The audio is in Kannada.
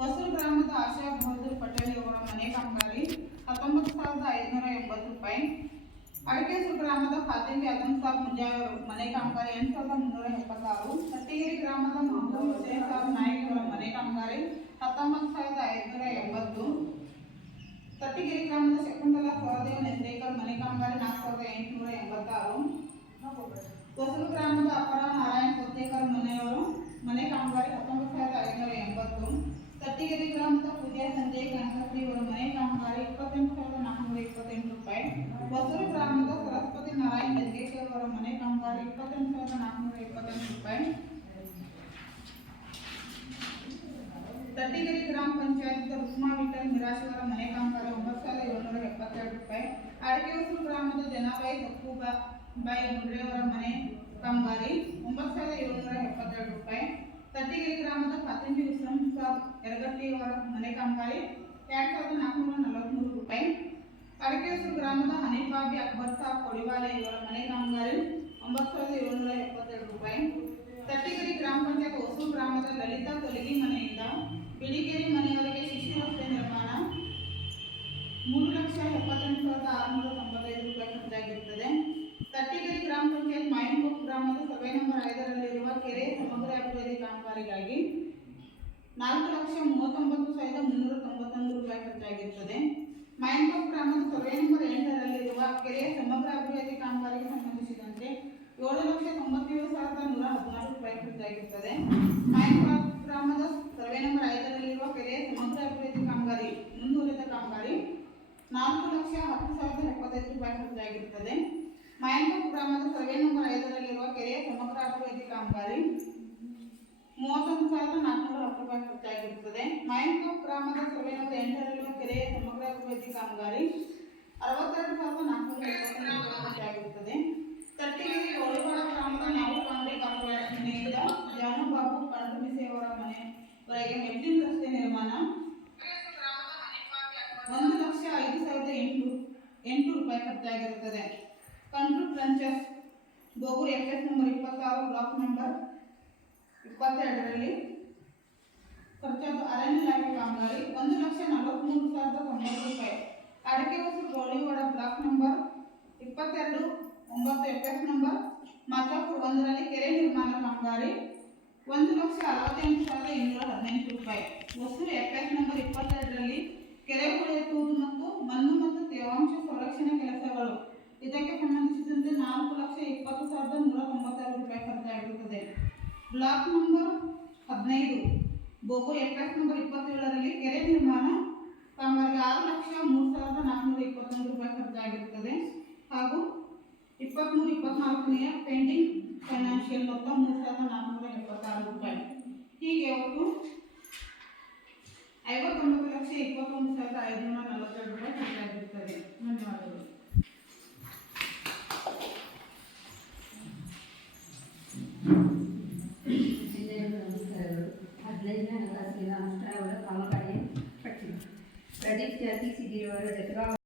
ಹೊಸೂರು ಗ್ರಾಮದ ಆಶಾ ಬಹದ್ದೂರ್ ಪಟೇಲ್ ಅವರ ಮನೆ ಕಾಮಗಾರಿ ಹತ್ತೊಂಬತ್ತು ಸಾವಿರದ ಐದುನೂರ ಎಂಬತ್ತು ರೂಪಾಯಿ ಅಡಕೆಸೂರು ಗ್ರಾಮದ ಫಾತಿಮಿ ಅದಮ್ ಸಾಬ್ ಮುಜಾವ್ ಅವರು ಮನೆ ಕಾಮಗಾರಿ ಎಂಟು ಸಾವಿರದ ಮುನ್ನೂರ ಎಪ್ಪತ್ತಾರು ಸತ್ತಿಗಿರಿ ಗ್ರಾಮದ ಮಹಬೂಬ್ ಹುಸೇನ್ ಸಾಬ್ ನಾಯ್ಕ್ ಅವರ ಮನೆ ಕಾಮಗಾರಿ ಹತ್ತೊಂಬತ್ತು ಸಾವಿರದ ಐದುನೂರ ಎಂಬತ್ತು ತಟ್ಟಿಗಿರಿ ಗ್ರಾಮದ ಶಕುಂತಲಾ ಸಹದೇವ್ ನೆಸ್ರೇಕರ್ ಮನೆ ಕಾಮಗಾರಿ ನಾಲ್ಕು ಸಾವಿರದ ಎಂಟುನೂರ ಎಂಬತ್ತಾರು ಹೊಸೂರು ಗ್ರಾಮದ ಮನೆ ಕಾಮಗಾರಿ ಇಪ್ಪತ್ತೆಂಟು ಸಾವಿರದ ನಾನ್ನೂರ ಇಪ್ಪತ್ತೆಂಟು ರೂಪಾಯಿ ತಟ್ಟಿಗೆರೆ ಗ್ರಾಮ ಪಂಚಾಯತ್ ರುಕ್ಮಾ ವಿಠಲ್ ಮಿರಾಶ್ ಅವರ ಮನೆ ಕಾಮಗಾರಿ ಒಂಬತ್ತು ಸಾವಿರದ ಏಳ್ನೂರ ಎಪ್ಪತ್ತೆರಡು ರೂಪಾಯಿ ಅಡಕೆಹೊಸೂರು ಗ್ರಾಮದ ಜನಾಬಾಯಿ ಸಕ್ಕುಬಾ ಬಾಯಿ ಮುಡ್ರೆ ಅವರ ಮನೆ ಕಾಮಗಾರಿ ಒಂಬತ್ತು ಸಾವಿರದ ಏಳ್ನೂರ ಎಪ್ಪತ್ತೆರಡು ರೂಪಾಯಿ ತಟ್ಟಿಗೆರೆ ಗ್ರಾಮದ ಫಾತಿಮಿ ಹುಸ್ರಂ ಸಾಬ್ ಯರಗಟ್ಟಿ ಅವರ ಮನೆ ಕಾಮಗಾರಿ ಎರಡು ಸಾವಿರದ ನಾಲ್ಕುನೂರ ನಲವತ್ತ್ಮೂರು ರೂಪಾಯಿ ಅಡಕೆಹೊಸೂರು ಗ್ರಾಮದ ಹನೀಫಾಬಿ ಅಕ್ಬರ್ ಸಾಬ್ ಕೊಡಿವಾಲೆ ಇವರ ಮನೆ ಕಾಮಗಾರಿ ಒಂಬತ್ತು ಸಾವಿರದ ಏಳ್ನೂರ ಎಪ್ಪತ್ತೆರಡು ರೂಪಾಯಿ. ತಟ್ಟಿಗೆರೆ ಗ್ರಾಮ ಪಂಚಾಯತ್ ಹೊಸೂರು ಗ್ರಾಮದ ಲಲಿತಾ ತೊಲಗಿ ಮನೆಯಿಂದ ಬಿಳಿಗೆರೆ ಮನೆಯವರಿಗೆ ಶಿಶು ರಸ್ತೆ ನಿರ್ಮಾಣ. ಮೂರು ಲಕ್ಷ ಎಪ್ಪತ್ತೆಂಟು ಸಾವಿರದ ಆರುನೂರ ತೊಂಬತ್ತೈದು ರೂಪಾಯಿ ಖರ್ಚಾಗಿರುತ್ತದೆ. ತಟ್ಟಿಗೆರೆ ಗ್ರಾಮ ಪಂಚಾಯತ್ ಮಾಯನ್ಕೋಪ್ ಗ್ರಾಮದ ಸಭೆ ನಂಬರ್ ಐದರಲ್ಲಿರುವ ಕೆರೆ ಸಮಗ್ರ ಅಭಿವೃದ್ಧಿ ಕಾಮಗಾರಿಗಾಗಿ ನಾಲ್ಕು ಲಕ್ಷ ಮೂವತ್ತೊಂಬತ್ತು ಸಾವಿರದ ಮುನ್ನೂರ ತೊಂಬತ್ತೊಂದು ರೂಪಾಯಿ ಖರ್ಚಾಗಿರುತ್ತದೆ. ಮಾಯನ್ಕೋಪ್ ಗ್ರಾಮದ ಸಭೆ ನಂಬರ್ ಎಂಟರಲ್ಲಿರುವ ಕೆರೆ ಸಮಗ್ರ ಅಭಿವೃದ್ಧಿ ಕಾಮಗಾರಿಗೆ ಸಂಬಂಧಿಸಿದಂತೆ ಏಳು ಲಕ್ಷ ತೊಂಬತ್ತೇಳು ಸಾವಿರದ ನೂರ ಹದಿನಾರು ರೂಪಾಯಿ ಖರ್ಚಾಗಿರುತ್ತದೆ ಗ್ರಾಮದ ಸರ್ವೆ ನಂಬರ್ ಐದರಲ್ಲಿರುವ ಕೆರೆ ಸಮಗ್ರ ಅಭಿವೃದ್ಧಿ ಕಾಮಗಾರಿ ಮುಂದುವರಿದ ಕಾಮಗಾರಿ ನಾಲ್ಕು ಲಕ್ಷ ಹತ್ತು ಸಾವಿರದ ಎಪ್ಪತ್ತೈದು ರೂಪಾಯಿ ಖರ್ಚಾಗಿರುತ್ತದೆ ಮಾಯನ್ಕೋಪ್ ಗ್ರಾಮದ ಸರ್ವೆ ನಂಬರ್ ಐದರಲ್ಲಿರುವ ಕೆರೆಯ ಸಮಗ್ರ ಅಭಿವೃದ್ಧಿ ಕಾಮಗಾರಿ ಮೂವತ್ತೊಂದು ಸಾವಿರದ ನಾಲ್ಕುನೂರ ಹತ್ತು ರೂಪಾಯಿ ಖರ್ಚಾಗಿರುತ್ತದೆ ಮಾಯನ್ಕೋಪ್ ಗ್ರಾಮದ ಸರ್ವೆ ನಂಬರ್ ಎಂಟರಲ್ಲಿರುವ ಕೆರೆಯ ಸಮಗ್ರ ಅಭಿವೃದ್ಧಿ ಕಾಮಗಾರಿ ಅರವತ್ತೆರಡು ಸಾವಿರದ ನಾಲ್ಕುನೂರ ಎಪ್ಪತ್ತೊಂದು ರೂಪಾಯಿ ಖರ್ಚಾಗಿರುತ್ತದೆ ತಟ್ಟಿಗೆರೆ ಒಳಗಡ ಗ್ರಾಮದ ನಾವು ಕಾಂಗ್ರೆ ಕಾರ್ಪೊರೇಷನ್ನಿಂದ ಜಾನುಬಾಬು ಕಂಡುಮಿಸೆ ಅವರ ಮನೆವರೆಗೆ ಮೆಟ್ಟಿನ ರಸ್ತೆ ನಿರ್ಮಾಣ ಒಂದು ಲಕ್ಷ ಐದು ಸಾವಿರದ ಎಂಟು ಎಂಟು ಖರ್ಚಾಗಿರುತ್ತದೆ control trenches Goguru F S number ಇಪ್ಪತ್ತಾರು, ಬ್ಲಾಕ್ ನಂಬರ್ ಇಪ್ಪತ್ತೆರಡರಲ್ಲಿ ಖರ್ಚಾದ ಅರಣ್ಯ ಇಲಾಖೆ ಕಾಮಗಾರಿ ಒಂದು ಲಕ್ಷ ನಲವತ್ತ್ಮೂರು ಸಾವಿರದ ತೊಂಬತ್ತು ರೂಪಾಯಿ. ಅಡಕೆ ಹೊಸು ಗೋಳಿವಾಡ ಬ್ಲಾಕ್ ನಂಬರ್ ಇಪ್ಪತ್ತೆರಡು, ಒಂಬತ್ತು ಎಫ್ ಎಸ್ ನಂಬರ್ ಮಾತ್ರ ಒಂದರಲ್ಲಿ ಕೆರೆ ನಿರ್ಮಾಣ ಕಾಮಗಾರಿ ಒಂದು ಲಕ್ಷ ಅರವತ್ತೆಂಟು ಸಾವಿರದ ಇನ್ನೂರ ಹದಿನೆಂಟು ರೂಪಾಯಿ. ಹೊಸು ಎಫ್ ಎಸ್ ನಂಬರ್ ಇಪ್ಪತ್ತೆರಡರಲ್ಲಿ ಕೆರೆ ಹೊಳೆಯುವುದು ಮತ್ತು ಮಣ್ಣು ಮತ್ತು ತೇವಾಂಶ ಸಂರಕ್ಷಣೆ ಕೆಲಸಗಳು ಇದಕ್ಕೆ ಸಂಬಂಧಿಸಿದಂತೆ ನಾಲ್ಕು ಲಕ್ಷ ಇಪ್ಪತ್ತು ಸಾವಿರದ ನೂರ ತೊಂಬತ್ತಾರು ರೂಪಾಯಿ ಖರ್ಚಾಗಿರುತ್ತದೆ ಬ್ಲಾಕ್ ನಂಬರ್ ಹದಿನೈದು, ಬೋಗೋ ಎಫ್ಎಸ್ ನಂಬರ್ ಇಪ್ಪತ್ತೇಳರಲ್ಲಿ ಕೆರೆ ನಿರ್ಮಾಣ ಕಾಮಗಾರಿಗೆ ಆರು ಲಕ್ಷ ಮೂರು ಸಾವಿರದ ನಾಲ್ಕುನೂರ ಇಪ್ಪತ್ತೊಂದು ರೂಪಾಯಿ ಖರ್ಚಾಗಿರುತ್ತದೆ. ಹಾಗೂ ಇಪ್ಪತ್ತ್ಮೂರು ಇಪ್ಪತ್ನಾಲ್ಕನೆಯ ಪೆಂಡಿಂಗ್ ಫೈನಾನ್ಷಿಯಲ್ ಮೊತ್ತ ಮೂರು ಸಾವಿರದ ನಾಲ್ಕುನೂರ ಎಪ್ಪತ್ತಾರು ರೂಪಾಯಿ. ಹೀಗೆ ಒಟ್ಟು ಹಣಕಾಸಿನ ಅನುಷ್ಠಾನಗಳ